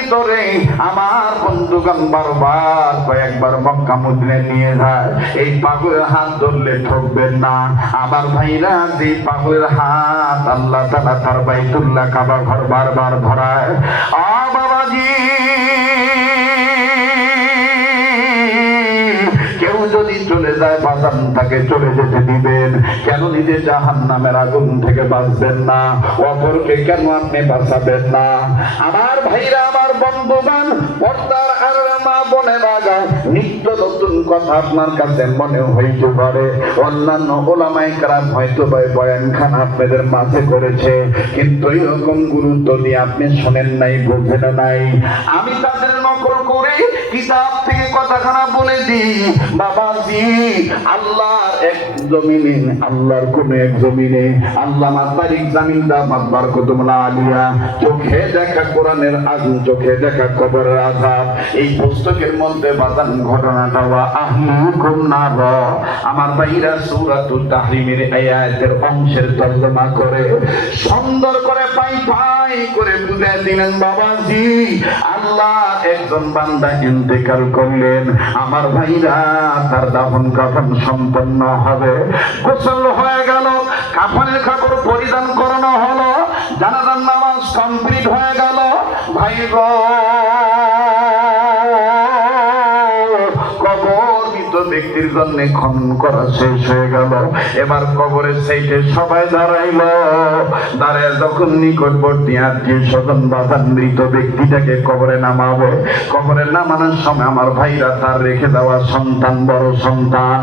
ভিতরে আমার বন্ধুগণ বারবার কয়েকবার মক্কা মদিনায় নিয়ে যায়। এই পাগলের হাত ধরলে ঠকবেন না আমার ভাইরা। যে পাগলের হাত আল্লাহ তাআলা তার বাইতুল্লাহ কাবা ঘর বারবার ধরায়। বাবাজি, কেউ যদি চলে যায় বাজান তাকে চলে যেতে দিবেন কেন? নিজে জাহান্নামের আগুন থেকে বাঁচবেন না, অপরকে কেন আপনি বাঁচাবেন না? আমার ভাইরা, আমার বন্ধুগণ, পর্দার আড়ালে মা বোনেরা, নিত্য নতুন কথা আপনার কাছে মনে হইতে পারে। অন্যান্য ওলামায়ে কেরাম হয়তো বয়ানখানা আপনাদের মাঝে করেছে, কিন্তু এরকম গুরুত্ব দিয়ে আপনি শোনেন নাই, বুঝেন নাই। আমি তাদের নকল করে কিতাব থেকে কথাখানা বলে দিই। বাবাজি, আল্লাহর এক জমিনে, আল্লাহর কোন এক জমিনে আল্লামা তারিক জামিনদার বারকাতুল্লাহ আলিয়া চোখে দেখা কোরআনের আগুন, চোখে দেখা কবরের আযাব, এই পুস্তকের মধ্যে বাদান ঘটনাটা ওয়া আহলুকুম নার, আমার ভাইরা সূরাতুত তাহরিমের আয়াতের অংশের তর্জমা করে সুন্দর করে পাই পাই করে বুঝিয়ে দিলেন। বাবাজি, আল্লাহ একজন বান্দা ইন্তেকাল করলেন, আমার ভাইরা তার দাফন কাফন সম্পন্ন হবে, গোসল হয়ে গেল, কাফনের কাপড় পরিধান করানো হলো, জানাজার নামাজ কমপ্লিট হয়ে গেল। ভাই গো, ব্যক্তির জন্য খনন করা শেষ হয়ে গেল। এবার কবরের সাইডে সবাই দাঁড়াইল। দাঁড়ায় যখন নিকটবর্তী আত্মীয় স্বজন বাজান মৃত ব্যক্তিটাকে কবরে নামাবে, কবরে নামানোর সময় আমার ভাইরা তার রেখে দেওয়া সন্তান, বড় সন্তান,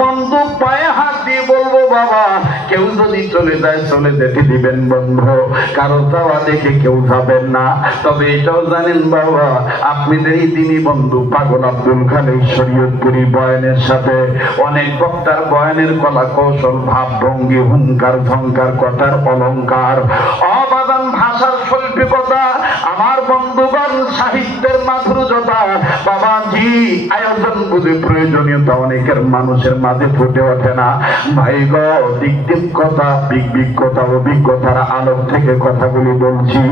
বন্ধু পায়ে হাত দিয়ে বলবো, বাবা কেউ যদি চলে যায় চলে যেতে দিবেন বন্ধু, কারো যাওয়া দেখে কেউ যাবেন না। তবে এটাও জানেন বাবা, আপনাদের এই দিনই বন্ধু পাগল আব্দুল খালেক শরীয়তপুরী বয়ানের সাথে অনেক বক্তার বয়ানের কলা কৌশল, ভাব ভঙ্গি, হুঙ্কার ঝঙ্কার, কথার অলঙ্কার, অবাদান ভাষার শৈল্পিকতা, আমার বন্ধুগণ সাহিত্যের মাধুর্যতা, বাবাজি আয়োজন বুঝে প্রয়োজনীয়তা অনেকের মানুষের মাঝে ফুটে ওঠে না। ভাই গো, দিক কথা, বিজ্ঞতা, অভিজ্ঞতার আলোক থেকে কথাগুলি বলছি।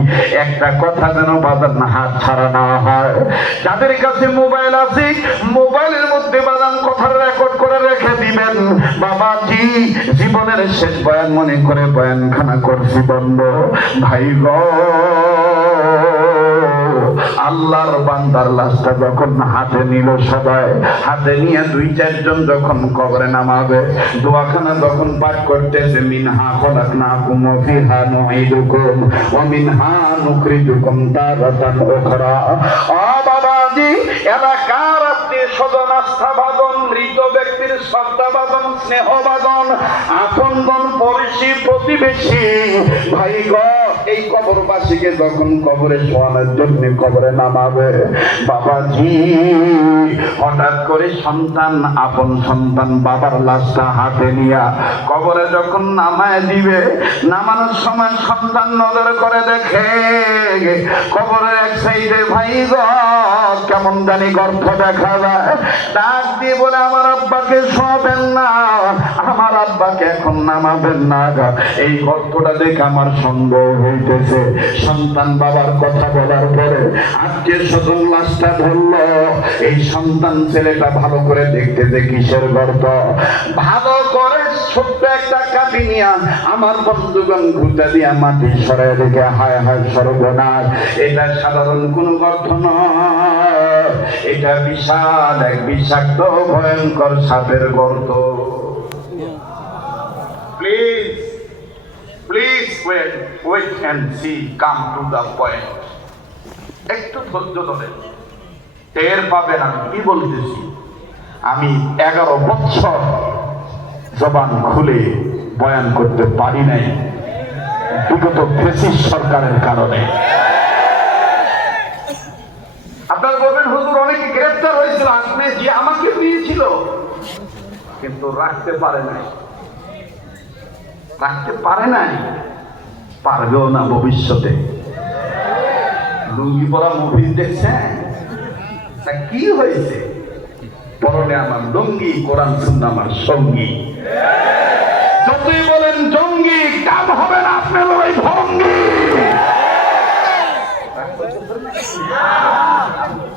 একটা কথা যেন বাজার না হাত ছাড়া না হয়। যাদের কাছে মোবাইল আছে, মোবাইলের মধ্যে বাজান কথার রেকর্ড করে রেখে দিবেন। বাবাজি, জীবনের শেষ বয়ান মনে করে বয়ানখানা করছি বন্ধ। ভাই গো, আল্লাহর বান্দার লাশটা যখন হাতে নিল, সবাই হাতে নিয়ে দুই চারজন যখন কবরে নামাবে, দোয়াখানা যখন পাঠ করতেছে, মিনহা খলাকনাকুম ওয়া ফিহা নুঈদুকুম ওয়া মিনহা নুখরিজুকুম তারাতান উখরা। বাবাজি, এলাকার আত্মীয় স্বজন, আস্থাভাজন, মৃত ব্যক্তির শ্রদ্ধাভাজন, স্নেহভাজন, আপনজন, পড়শি, প্রতিবেশী, ভাই গো, এই কবরবাসীকে যখন কবরে শোয়ানোর জন্য কবরে নামাবে, বাবাজি হঠাৎ করে সন্তান, আপন সন্তান বাবার লাশটা হাতে নিয়ে কবরে যখন নামায় দিবে, নামানোর সময় সন্তান নজর করে দেখে কবরের এক সাইডে ভাই গো কেমন জানি গর্ত দেখা যায়। ডাক দিয়ে বলে, আমার আব্বাকে শোয়াবেন না, আমার আব্বাকে এখন নামাবেন না। এই গর্তটা দেখে আমার সন্দেহ হইতেছে। সন্তান বাবার কথা বলার পরে আত্মীয় স্বজন লাশটা ধরলো। এই সন্তান ছেলেটা ভালো করে দেখতে যে কিসের গর্ত, ভালো করে ছোট্ট একটা কাঠি নিয়া আমার বন্ধুগণ ঘুরতে দিয়া মাটি সরাই দেখে হায় হায় সর্বনাশ, এটা সাধারণ কোন গর্ত নয়, এটা বিশাল এক বিষাক্ত ভয়ঙ্কর সাপের গর্ত। Please wait and see, come to the point. একটু ধৈর্য ধরে টের পাবেন আমি কি বলতেছি। আমি 11 বছর জবান খুলে বয়ান করতে পারি নাই বিগত ফ্যাসিস্ট সরকারের কারণে। আপনারা বলবেন, হুজুর অনেকে গ্রেফতার হয়েছিল, আপনি যে আমাকে দিয়েছিল, কিন্তু রাখতে পারে নাই, পারবেও না ভবিষ্যতে। লুঙ্গি পরা মুভি দেখছেন, তা কি হয়েছে? পরনে আমার লুঙ্গি, কোরআন সুন্নাহ আমার সঙ্গী। যতই বলেন জঙ্গি, কাম হবে না আপনার ওই ভঙ্গি। রাখতে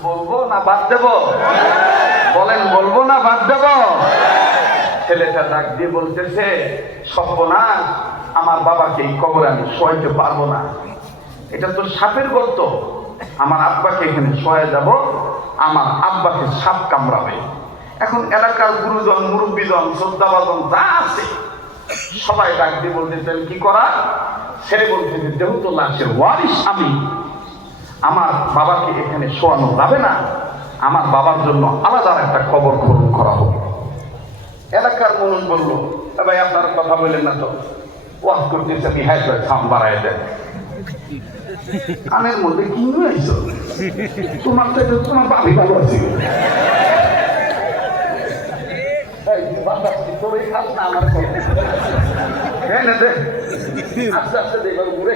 বলবো না বাদ দেব? বলেন বলবো না বাদ দেব? ছেলেটা ডাক দিয়ে বলতেছে, সর্বনাশ, আমার বাবাকে এই কবরে আমি শোয়াইতে পারবো না, এটা তো সাপের গর্ত, আমার আব্বাকে এখানে শোয়া যাব, আমার আব্বাকে সাপ কামড়াবে। এখন এলাকার গুরুজন, মুরব্বীজন, শ্রদ্ধাভাজন যা আছে সবাই ডাক দিয়ে বলতেছেন কি করা? ছেলে বলতেছে, যেহেতু লাশের ওয়ারিশ আমি, আমার বাবাকে এখানে শোয়ানো যাবে না, আমার বাবার জন্য আলাদা একটা কবর খনন করা হোক। এলাকার মানুষ বললো, ভাই আপনারা কথা বললেন না তো, ওয়াজ করতেছে, আমি হ্যাঁ থাম বাড়াই দেন। কানের মধ্যে কি হয়েছে? তোমার থেকে তোমার বাড়ি ভালো আছে। আস্তে আস্তে দেখবে ঘুরে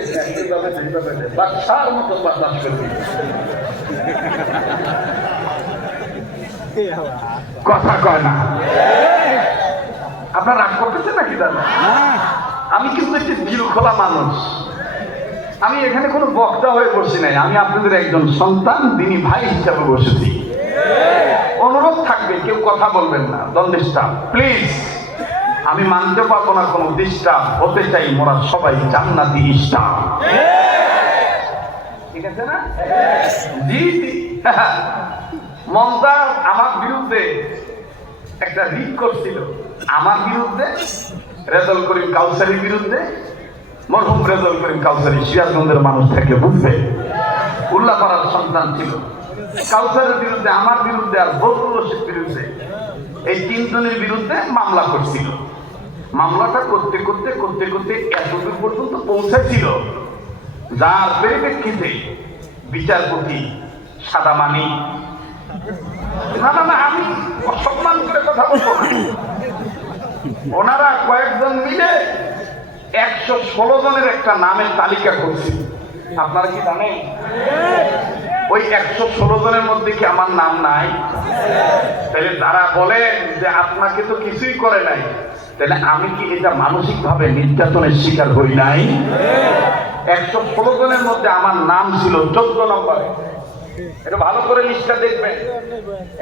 বাচ্চার মতো বাতাস করবি। কথা কয় না। আপনার রাগ করতেছে নাকি দাদা? আমি কিন্তু একটি দিল খোলা মানুষ, আমি এখানে কোনো বক্তা হয়ে বসি নাই, আমি আপনাদের একজন সন্তান, দিনী ভাই হিসাবে বসেছি। অনুরোধ থাকবে, কেউ কথা বলবেন না, ডোন্ট ডিস্টার্ব প্লিজ। আমি মানতে পারবো না কোনো ডিস্টার্ব, হতে চাই মোরা সবাই জান্নাতি স্টাফ, ঠিক আছে না? জি জি। মমতাজ আমার বিরুদ্ধে একটা রিট করছিল, আমার বিরুদ্ধে, রেজাউল করিম কাউসারির বিরুদ্ধে। মরহুম রেজাউল করিম কাউসারি সিরাজগঞ্জের মানুষ থেকে বুঝবে, উল্লাপাড়ার সন্তান ছিল। কাউসারের বিরুদ্ধে, আমার বিরুদ্ধে আর বদরুল রশিদ বিরুদ্ধে, এই তিনজনের বিরুদ্ধে মামলা করছিল। মামলাটা করতে করতে করতে করতে এতদূর পর্যন্ত পৌঁছেছিল, যার পরিপ্রেক্ষিতে বিচারপতি সাদামানি, না না না আমি অসম্মান করে কথা বলবো না, ওনারা কয়েকজন মিলে 116 জনের একটা নামের তালিকা করছে। আপনারা কি জানেন ওই 116 জনের মধ্যে কি আমার নাম নাই? তাহলে যারা বলেন যে আপনাকে তো কিছুই করে নাই, তাহলে আমি কি এটা মানসিক ভাবে নির্যাতনের শিকার হই নাই? 116 জনের মধ্যে আমার নাম ছিল 14 নম্বরে। এটা ভালো করে লিস্টটা দেখবেন,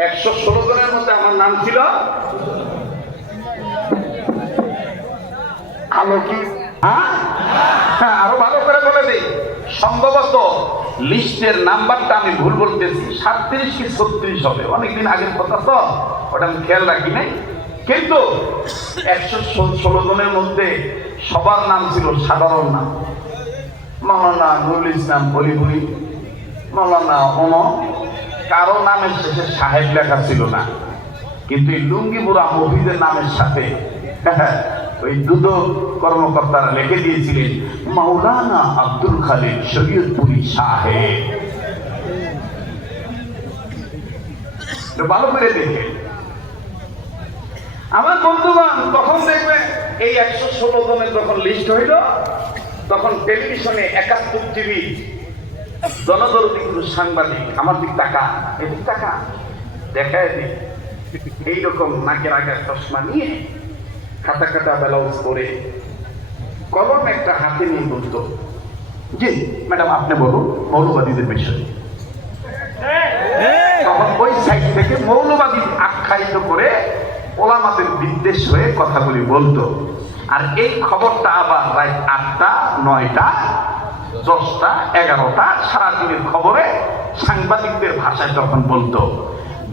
116 জনের মধ্যে আমার নাম ছিল। আলো কি? হ্যাঁ, আরো ভালো করে বলে দিই, সম্ভবত লিস্টের নাম্বারটা আমি ভুল বলতেছি, 37 কি 36 হবে, অনেকদিন আগের কথা তো, ওটা আমি খেয়াল রাখি নাই। কিন্তু 116 জনের মধ্যে সবার নাম ছিল সাধারণ নাম, মাওলানা নুরুল ইসলাম বলিপুরি, মাওলানা ওমর, কারো নামের শেষে সাহেব লেখা ছিল না। কিন্তু এই লুঙ্গিপুরা মফিজের নামের সাথে ওই দুটো কর্মকর্তারা লিখে দিয়েছিলেন মাওলানা আব্দুল খালিদ শরীয়তপুরি সাহেব। ভালো করে দেখে আমার বন্ধুবান, তখন দেখবে এই 116 জনের যখন লিস্ট হইল, তখন টেলিভিশনে 71 টিভি জনদরদি কোনো সাংবাদিক আমার দিক টাকা, এদিক টাকা দেখায় দিই, এইরকম নাকের আগে চশমা নিয়ে, খাতা খাতা ব্লাউজ করে, কলম একটা হাতে নিয়ে বলতো, জি ম্যাডাম আপনি বলুন মৌলবাদীদের বিষয়ে। তখন ওই সাইড থেকে মৌলবাদী আখ্যায়িত করে ওলামাদের বিদ্বেষ হয়ে কথাগুলি বলতো। আর এই খবরটা আবার রাত 8টা, 9টা, 10টা, 11টা সারাদিনের খবরে সাংবাদিকদের ভাষায় তখন বলতো,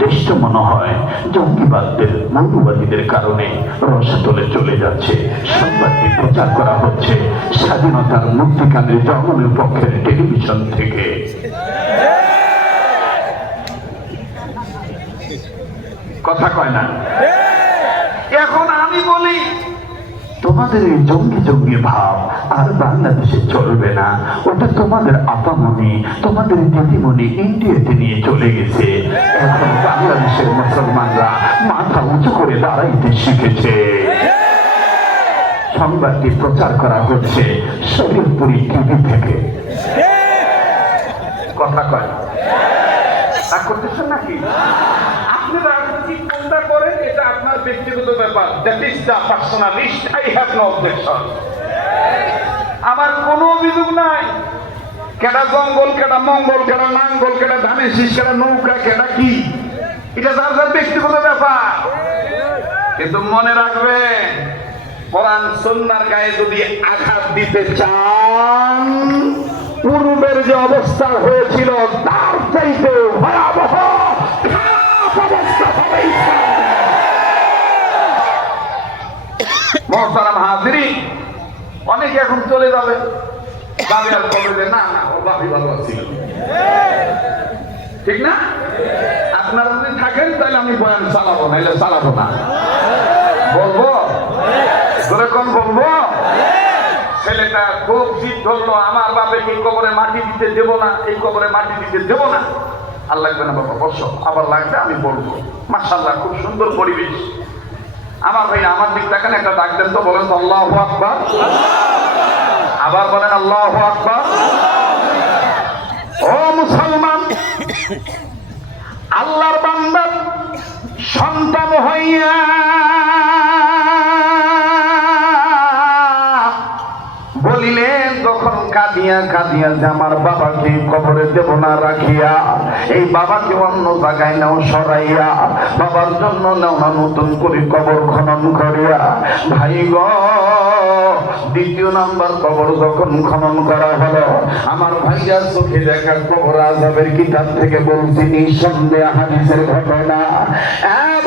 দেশটা মনে হয় জঙ্গিবাদদের, মৌলবাদীদের কারণে রসাতলে চলে যাচ্ছে, সংবাদটি প্রচার করা হচ্ছে স্বাধীনতার মুক্তিকামী জনগণের পক্ষের টেলিভিশন থেকে। কথা কয় না? এখন আমি বলি, তোমাদের এই জঙ্গি জঙ্গি ভাব আর বাংলাদেশে চলবে না, ওটা তোমাদের আপামনি, তোমাদের দিদিমণি ইন্ডিয়াতে নিয়ে চলে গেছে। এখন বাংলাদেশের মুসলমানরা মাথা উঁচু করে দাঁড়াইতে শিখেছে। সংবাদটি প্রচার করা হচ্ছে শরীয়তপুরি টিভি থেকে। কথা কয় তা করতেছেন নাকি? আপনি রাজনৈতিক কোনটা করেন এটা আপনার ব্যক্তিগত ব্যাপার, that is the personalist, I have no objection. আমার কোনো অভিযোগ নাই, কেডা জঙ্গল, কেডা মঙ্গল, কেডা নাঙ্গল, কেডা ধানের শীষ, কেডা নৌকা, কেডা কি, এটা যার যার ব্যক্তিগত ব্যাপার। কিন্তু মনে রাখবে, কোরআন সুন্নাহর গায়ে যদি আঘাত দিতে চান, পূর্বের যে অবস্থা হয়েছিল তার চাইতে ভয়াবহ খারাপ অবস্থা হবে। মুহতারাম হাজিরিন, অনেকে এখন চলে যাবে, যাবে আর বলবে যে না না, ওর বাপই ভালো ছিল, ঠিক না? আপনারা যদি থাকেন তাহলে আমি বয়ান চালাবো, নাইলে চালাবো না। বলবো যেরকম বলবো, ছেলেটা খুব জিদ ধরলো, আমার বাপে এই কবরে মাটি দিতে দেবো না, এই কবরে মাটি দিতে দেবো না। আর লাগবে না বাবা, বসো, আবার লাগবে আমি বলবো। মাশাআল্লাহ, খুব সুন্দর পরিবেশ। আমার ভাই আমার দিক দেখেন, একটা ডাক দেন তো, বলেন তো আল্লাহু আকবার। আবার বলেন আল্লাহু আকবার। ও মুসলমান, আল্লাহর বান্দা সন্তান হইয়া বলিলেন যখন কাঁদিয়া কাঁদিয়া যে আমার বাবাকে কবরে দেব না রাখিয়া, এই বাবাকে অন্য জায়গায় নাও সরাইয়া, বাবার জন্য নাও না নতুন করে কবর খনন করিয়া। ভাই গো, দ্বিতীয় নাম্বার কবর যখন খনন করা হলো, আমার ভাইয়া চোখে দেখা কবর আযাবের কিতাব থেকে বলছি, নিঃসন্দেহ হাদিসের ঘটনা।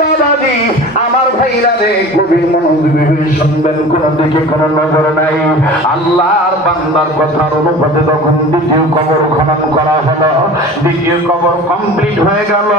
বাবাজি, আমার ভাইরা রে, গভীর মনোযোগী হয়ে শুনবেন, কোন দিকে কোনো নজর নাই। আল্লাহর বান্দার কথার অনুপাতে যখন দ্বিতীয় কবর খনন করা হলো, দ্বিতীয় কবর কমপ্লিট হয়ে গেল।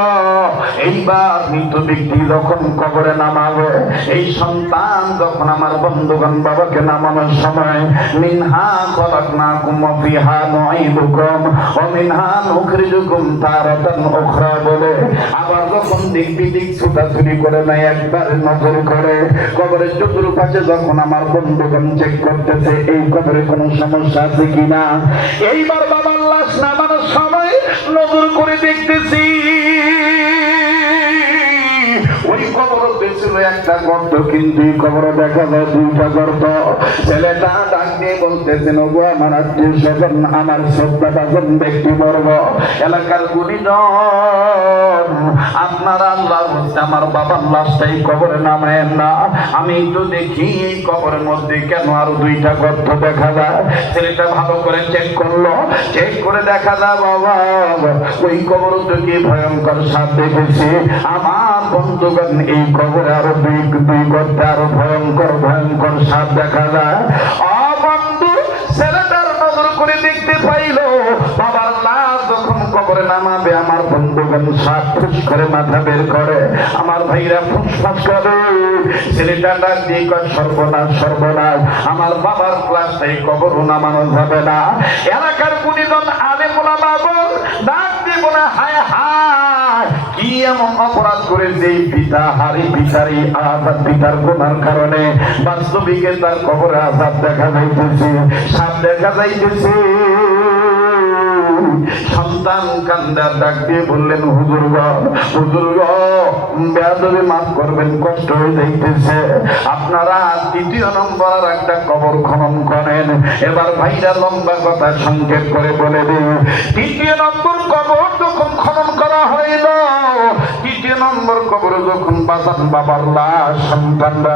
এইবার মৃত ব্যক্তি যখন কবরে নামাবে, এই সন্তান যখন আমার বন্ধুগণ বাবাকে নামানোর সময় মিনহা খলাকনাকুম ওয়া ফিহা নুঈদুকুম ওয়া মিনহা নুখরিজুকুম তারাতান উখরা বলে, আবার যখন দিক বিদিক ছুটাছুটি করে নাই, একবার নজর করে কবরের চতুর্পাশে যখন আমার বন্ধুগণ চেক করতেছে এই কবরে কোনো সমস্যা আছে কিনা, এইবার বাবার লাশ নামানোর সময় নজর করে দেখতেছি ওই কবরতে ছিল একটা গর্ত, কিন্তু এই কবরে দেখা যায় দুইটা গর্ত। ছেলেটা ডাক দিয়ে বলতেছেন, ওগো আমার আত্মীয় স্বজন, আমার শ্রদ্ধাভাজন ব্যক্তিবর্গ, এলাকার গুণীজন, আপনারা আল্লাহর হচ্ছে আমার বাবার লাশটাই কবরে নামায়েন না, আমি একটু দেখি এই কবরের মধ্যে কেন আরো দুইটা গর্ত দেখা যায়। ছেলেটা ভালো করে চেক করলো, চেক করে দেখা যায় বাবা ওই কবর থেকে ভয়ঙ্কর সাপ দেখেছি। আমার বন্ধুগণ, এই কবরে আরো দুই গর্তে আরো ভয়ঙ্কর ভয়ঙ্কর সাপ দেখা যায়। বন্ধু, ছেলেটার নজর করে দেখতে পাইল বাবার লাশ যখন কবরে নামাবে, আমার বন্ধুগণ সাপ ফুস করে মাথা বের করে, আমার ভাইরা ফুসফাস করে। ছেলেটা ডাক দিয়ে কয়, সর্বনাশ সর্বনাশ, আমার বাবার লাশটাই কবরও নামানো যাবে না। এলাকার গুণীজন আলেম ওলামা বল ডাক দিয়ে বলে, হায় হায়, কি এমন অপরাধ করে যে পিতা হারি পিতারই আযাব, পিতার গুনার কারণে বাস্তবিকে তার কবরে আযাব দেখা যাইতেছে, সাপ দেখা যাইতেছে। সন্তান কান্দার ডাক দিয়ে বললেন, হুজুর গো, হুজুর গো, বেয়াদবি মাফ করবেন, কষ্ট হয়ে যাইতেছে, আপনারা তৃতীয় নম্বর আর একটা কবর খনন করেন। এবার ভাইরা লম্বা কথা সংক্ষেপ করে বলে দিন, তৃতীয় নম্বর কবর যখন খনন করা হইল, তৃতীয় নম্বর কবর যখন বাবার লাশ সন্তানরা